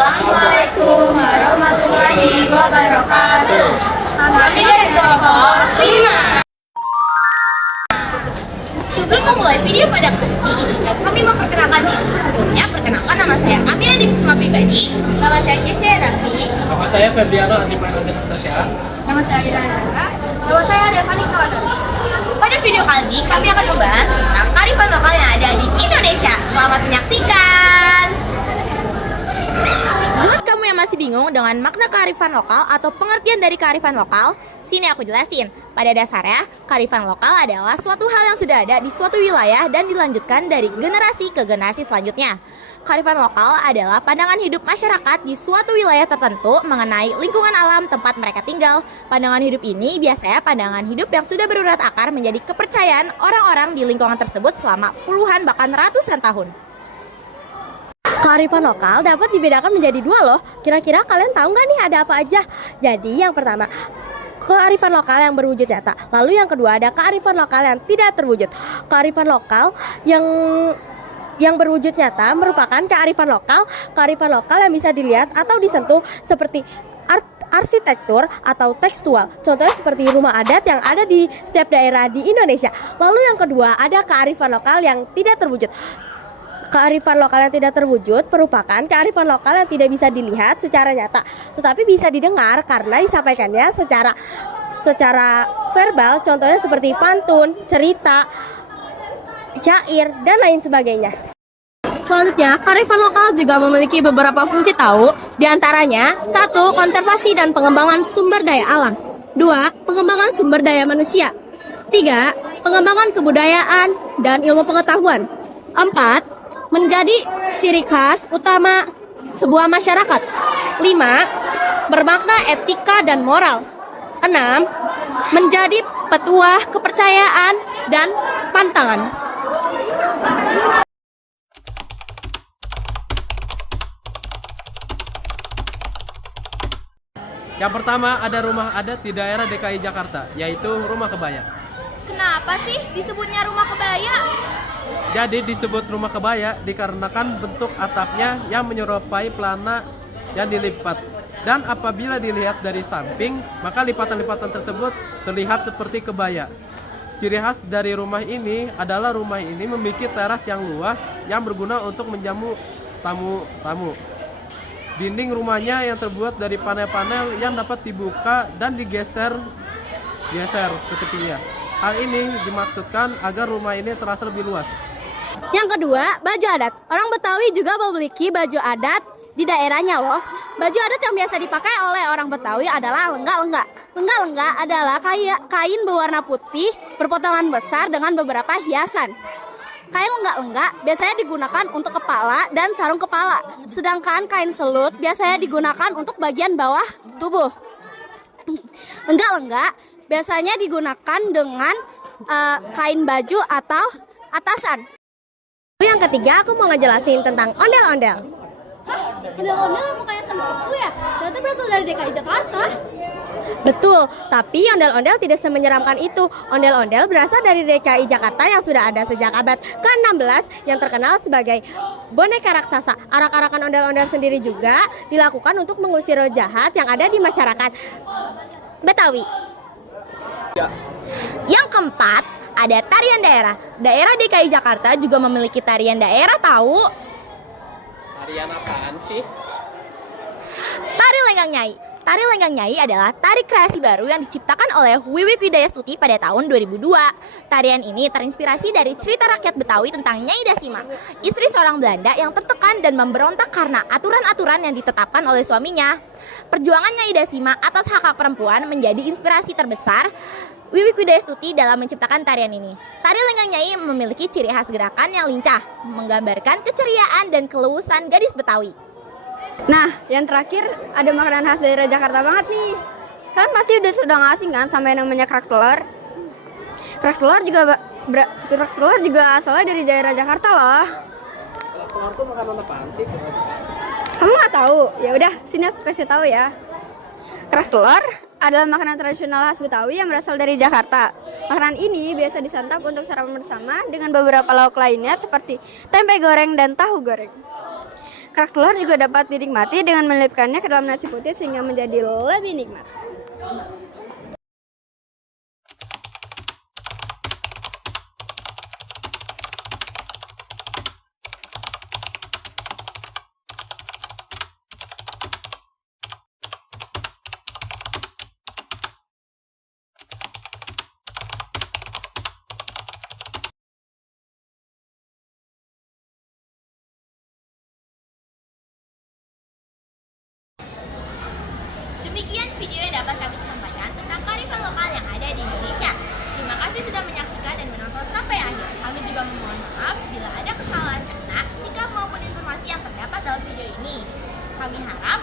Assalamualaikum warahmatullahi wabarakatuh. Kami dari kelompok 5. Sebelum memulai video pada kali ini, izinkan kami memperkenalkan diri. Sebelumnya, perkenalkan nama saya Amira di Kusuma Pribadi. Nama saya Jesya Nafi. Nama saya Ferdiano Adriman Tasya. Nama saya Ida Zahra. Nama saya Devani Kalanaris. Pada video kali ini, kami akan membahas tentang kearifan lokal yang ada di Indonesia. Selamat menyaksikan! Buat kamu yang masih bingung dengan makna kearifan lokal atau pengertian dari kearifan lokal, sini aku jelasin. Pada dasarnya, kearifan lokal adalah suatu hal yang sudah ada di suatu wilayah dan dilanjutkan dari generasi ke generasi selanjutnya. Kearifan lokal adalah pandangan hidup masyarakat di suatu wilayah tertentu mengenai lingkungan alam tempat mereka tinggal. Pandangan hidup ini biasanya pandangan hidup yang sudah berurat akar menjadi kepercayaan orang-orang di lingkungan tersebut selama puluhan bahkan ratusan tahun. Kearifan lokal dapat dibedakan menjadi dua loh. Kira-kira kalian tahu nggak nih ada apa aja? Jadi yang pertama, kearifan lokal yang berwujud nyata. Lalu yang kedua ada kearifan lokal yang tidak terwujud. Kearifan lokal yang berwujud nyata merupakan kearifan lokal yang bisa dilihat atau disentuh seperti arsitektur atau tekstual. Contohnya seperti rumah adat yang ada di setiap daerah di Indonesia. Lalu yang kedua ada kearifan lokal yang tidak terwujud. Kearifan lokal yang tidak terwujud merupakan kearifan lokal yang tidak bisa dilihat secara nyata, tetapi bisa didengar karena disampaikannya secara verbal, contohnya seperti pantun, cerita, syair, dan lain sebagainya. Selanjutnya, kearifan lokal juga memiliki beberapa fungsi tahu, diantaranya 1. Konservasi dan pengembangan sumber daya alam. 2. Pengembangan sumber daya manusia. 3. Pengembangan kebudayaan dan ilmu pengetahuan. 4. Menjadi ciri khas utama sebuah masyarakat. 5. Bermakna etika dan moral. 6. Menjadi petuah kepercayaan dan pantangan. Yang pertama ada rumah adat di daerah DKI Jakarta, yaitu Rumah Kebaya. Kenapa sih disebutnya rumah kebaya? Jadi disebut rumah kebaya dikarenakan bentuk atapnya yang menyerupai pelana yang dilipat. Dan apabila dilihat dari samping, maka lipatan-lipatan tersebut terlihat seperti kebaya. Ciri khas dari rumah ini adalah rumah ini memiliki teras yang luas yang berguna untuk menjamu tamu-tamu. Dinding rumahnya yang terbuat dari panel-panel yang dapat dibuka dan digeser ke tepinya. Hal ini dimaksudkan agar rumah ini terasa lebih luas. Yang kedua, baju adat. Orang Betawi juga memiliki baju adat di daerahnya loh. Baju adat yang biasa dipakai oleh orang Betawi adalah lenggak-lenggak. Lenggak-lenggak adalah kain berwarna putih berpotongan besar dengan beberapa hiasan. Kain lenggak-lenggak biasanya digunakan untuk kepala dan sarung kepala. Sedangkan kain selut biasanya digunakan untuk bagian bawah tubuh. Lenggak-lenggak biasanya digunakan dengan kain baju atau atasan. Yang ketiga, aku mau ngejelasin tentang ondel-ondel. Hah? Ondel-ondel emang kayak sama aku ya? Ternyata berasal dari DKI Jakarta. Betul, tapi ondel-ondel tidak semenyeramkan itu. Ondel-ondel berasal dari DKI Jakarta yang sudah ada sejak abad ke-16 yang terkenal sebagai boneka raksasa. Arak-arakan ondel-ondel sendiri juga dilakukan untuk mengusir roh jahat yang ada di masyarakat Betawi. Yang keempat, ada tarian daerah. Daerah DKI Jakarta juga memiliki tarian daerah tahu. Tarian apaan sih? Tari Lenggang Nyai. Tari Lenggang Nyai adalah tari kreasi baru yang diciptakan oleh Wiwik Widayastuti pada tahun 2002. Tarian ini terinspirasi dari cerita rakyat Betawi tentang Nyai Dasima, istri seorang Belanda yang tertekan dan memberontak karena aturan-aturan yang ditetapkan oleh suaminya. Perjuangan Nyai Dasima atas hak-hak perempuan menjadi inspirasi terbesar Wiwik Widayastuti dalam menciptakan tarian ini. Tari Lenggang Nyai memiliki ciri khas gerakan yang lincah, menggambarkan keceriaan dan keluasan gadis Betawi. Nah, yang terakhir ada makanan khas daerah Jakarta banget nih. Kan pasti sudah nggak asing kan sama yang namanya kerak telur. Kerak telur juga asalnya dari daerah Jakarta loh. Kerak telur itu makanan apaan sih? Kamu nggak tahu? Ya udah, sini aku kasih tahu ya. Kerak telur adalah makanan tradisional khas Betawi yang berasal dari Jakarta. Makanan ini biasa disantap untuk sarapan bersama dengan beberapa lauk lainnya seperti tempe goreng dan tahu goreng. Kerak telur juga dapat dinikmati dengan melipkannya ke dalam nasi putih sehingga menjadi lebih nikmat. Demikian video yang dapat kami sampaikan tentang kearifan lokal yang ada di Indonesia. Terima kasih sudah menyaksikan dan menonton sampai akhir. Kami juga memohon maaf bila ada kesalahan kata, sikap maupun informasi yang terdapat dalam video ini. Kami harap